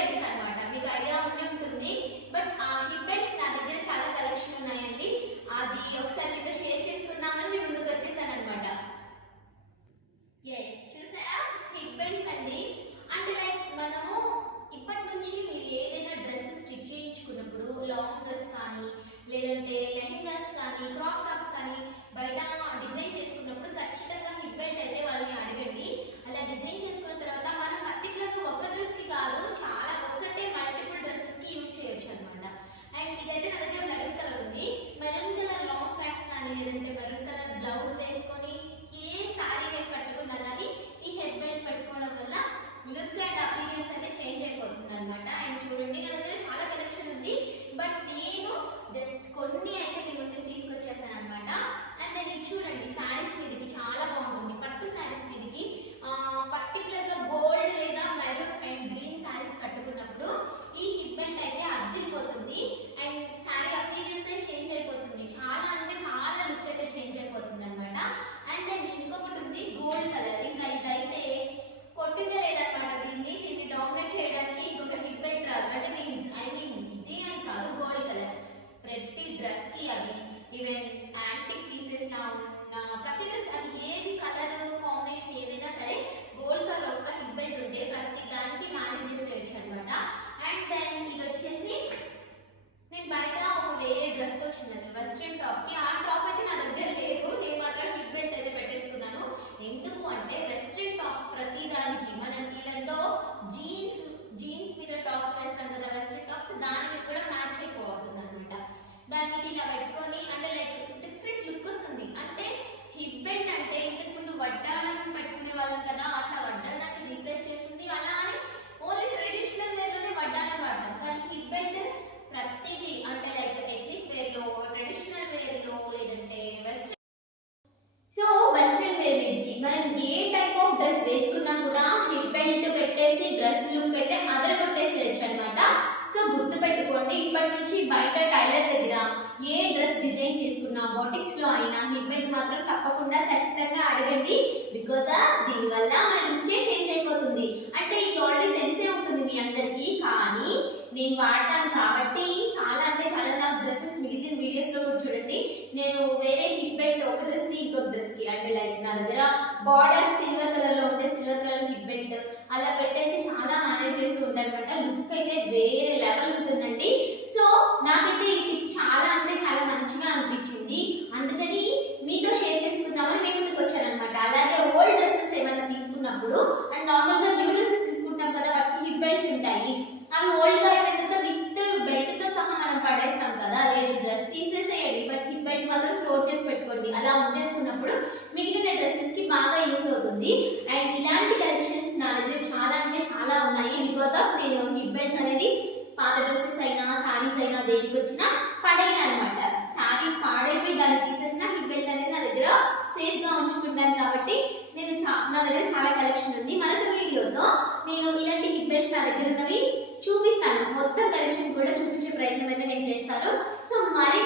Belts అనమాట మీకు idea ఉండి ఉంటుంది. బట్ ఆ హిప్ బెల్ట్స్ నా దగ్గర చాలా కలెక్షన్ ఉన్నాయండి అది ఒకసారి మీతో షేర్ చేసుకుందామని మీ ముందుకు వచ్చేసాను అనమాట ఎస్ చూసారా హిప్ బెల్ట్స్ అండి అంటే లైక్ మనము ఇప్పటి నుంచి మీరు ఏదైనా డ్రెస్ స్టిచ్ చేయించుకున్నప్పుడు లాంగ్ డ్రెస్ కానీ లేదంటే లెహెంగాస్ కానీ క్రాప్ టాప్స్ కానీ బయట డిజైన్ చేసుకున్నప్పుడు ఖచ్చితంగా హిప్ బెల్ట్ అయితే వాళ్ళని అడగండి అలా డిజైన్ చేసుకున్న తర్వాత మనం పర్టికులర్గా ఒక డ్రెస్కి కాదు చాలా ఒక్కటే మల్టిపుల్ డ్రెస్సెస్కి యూజ్ చేయొచ్చు అనమాట అండ్ ఇదైతే నా దగ్గర మెరూన్ కలర్ ఉంది మెరూన్ కలర్ లాంగ్ ఫ్రాక్స్ కానీ లేదంటే మెరూన్ కలర్ బ్లౌజ్ వేసుకొని ఏ సారీ వైపు కట్టుకున్నా కానీ ఈ హెడ్ బెల్ట్ పెట్టుకోవడం వల్ల లుక్ అయితే చేంజ్ అయిపోతుంది అనమాట అండ్ చూడండి నా దగ్గర చాలా కలెక్షన్ ఉంది. బట్ నేను జస్ట్ కొన్ని అయితే మీ ముందుకు తీసుకొచ్చేసాను అనమాట అండ్ దాన్ని చూడండి శారీస్ మీదకి చాలా బాగుంటుంది. పట్టు శారీస్ మీదకి పర్టికులర్గా గోల్డ్ లేదా మెరూన్ అండ్ గ్రీన్ శారీస్ కట్టుకున్నప్పుడు ఈ హిప్ బెల్ట్ అయితే అద్దరిపోతుంది. అండ్ శారీ అపీరియన్స్ చేంజ్ అయిపోతుంది. చాలా అంటే చాలా లుక్ అయితే చేంజ్ అయిపోతుంది అనమాట అండ్ దాన్ని ఇంకొకటి ఉంది గోల్డ్ కలర్ ఇంకా ఇదైతే కొట్టిందే చేయడానికి ఇంకొక హిప్ బెల్ట్ రాదు. అంటే మీన్స్ ఐ మీన్ ఇదే అని కాదు గోల్డ్ కలర్ ప్రతి డ్రెస్కి అది ఈవెన్ యాంటిక్ పీసెస్ ఉన్న ప్రతి డ్రెస్ అది ఏది కలర్ కాంబినేషన్ ఏదైనా సరే గోల్డ్ కలర్ ఒక్క హిప్ బెల్ట్ ఉంటే ప్రతి దానికి మేనేజ్ చేసేయచ్చు అనమాట అండ్ దెన్ ఇది వచ్చేసి నేను బయట ఒక వేరే డ్రెస్ వచ్చిందండి వెస్ట్రన్ టాప్కి ఆ టాప్ అయితే నా దగ్గర లేదు నేను మాత్రం హిప్ బెల్ట్ అయితే పెట్టేసుకున్నాను ఎందుకు అంటే వెస్ట్రన్ టాప్స్ ప్రతి దానికి మనం ఈవెన్ దో జీన్స్ జీన్స్ మీద టాప్స్ వేస్తాం కదా వెస్ట్రన్ టాప్స్ దానికి కూడా మ్యాచ్ అయిపోతుంది అనమాట దాని మీద ఇలా పెట్టుకొని అంటే లైక్ డిఫరెంట్ లుక్ వస్తుంది అంటే హిప్ బెల్ట్ అంటే ఇంతకు ముందు వడ్డానం పెట్టుకునే వాళ్ళం కదా అట్లా వడ్డానాన్ని రీప్లేస్ చేస్తుంది అలా అని ఓన్లీ ట్రెడిషనల్ వేర్లోనే వడ్డానం వాడతాం కానీ హిప్ బెల్ట్ ప్రతిదీ అంటే లైక్ ఎథ్నిక్ వేర్లో ట్రెడిషనల్ వేర్లో లేదంటే వెస్ట్రన్ సో వెస్ట్రన్ వేర్ మీదకి మనం ఏ టైప్ ఆఫ్ డ్రెస్ వేసుకున్నా కూడా హిప్ బెల్ట్ పెట్టేసి డ్రెస్ లుక్ అయితే అదర కొట్టేసేయచ్చు అనమాట సో గుర్తు పెట్టుకోండి ఇప్పటి నుంచి బయట టైలర్ దగ్గర ఏ డ్రెస్ డిజైన్ చేసుకున్నా బొటిక్స్లో అయినా హిప్ మాత్రం తప్పకుండా ఖచ్చితంగా అడగండి. బికాస్ దీనివల్ల మన ఇంకే చేంజ్ అయిపోతుంది. అంటే ఇది ఆల్రెడీ తెలిసే ఉంటుంది మీ అందరికీ కానీ నేను వాడతాను కాబట్టి చాలా అంటే చాలా నాకు డ్రెస్సెస్ మిగిలిన వీడియోస్లో కూడా చూడండి. నేను వేరే హిప్ బెల్ట్ ఒక డ్రెస్కి ఇంకొక డ్రెస్కి అంటే లైక్ నా దగ్గర బార్డర్ సిల్వర్ కలర్లో ఉంటే సిల్వర్ కలర్ హిప్ బెల్ట్ అలా పెట్టేసి చాలా మేనేజ్ చేస్తూ ఉంటాను అనమాట లుక్ అయితే వేరే లెవెల్ ఉంటుందండి. సో నాకైతే ఇది చాలా అంటే చాలా మంచిగా అనిపించింది. అందుకని మీతో షేర్ చేసుకుందామని మేము ముందుకు వచ్చానమాట అలాగే ఓల్డ్ డ్రెస్సెస్ ఏమైనా తీసుకున్నప్పుడు అండ్ నార్మల్గా న్యూ డ్రెస్సెస్ తీసుకుంటాం కదా వాటికి హిప్ బెల్ట్స్ ఉంటాయి. అవి ఓల్డ్గా అయిపోయిన తర్వాత విత్ బెల్ట్తో సహా మనం పడేస్తాం కదా. లేదు డ్రెస్ తీసేసేయండి బట్ హిప్ బెల్ట్ మాత్రం స్టోర్ చేసి పెట్టుకోండి. అలా ఉంచేసుకున్నప్పుడు మిగిలిన డ్రెస్సెస్కి బాగా యూస్ అవుతుంది. అండ్ ఇలాంటి కలెక్షన్ నా దగ్గర చాలా అంటే చాలా ఉన్నాయి బికాస్ ఆఫ్ నేను హిప్ బెల్ట్స్ అనేది పాత డ్రెస్సెస్ అయినా సారీస్ అయినా దేనికి వచ్చినా పడైన అనమాట సారీ పాడైపోయి దాన్ని తీసేసిన హిప్ బెల్ట్ అనేది నా దగ్గర సేఫ్గా ఉంచుకుంటాను కాబట్టి నేను చా- నా దగ్గర చాలా కలెక్షన్ ఉంది. మరొక వీడియోతో నేను ఇలాంటి హిప్ బెల్ట్స్ నా దగ్గర ఉన్నవి చూపిస్తాను. మొత్తం కలెక్షన్ కూడా చూపించే ప్రయత్నం అయితే నేను చేస్తాను. సో మరి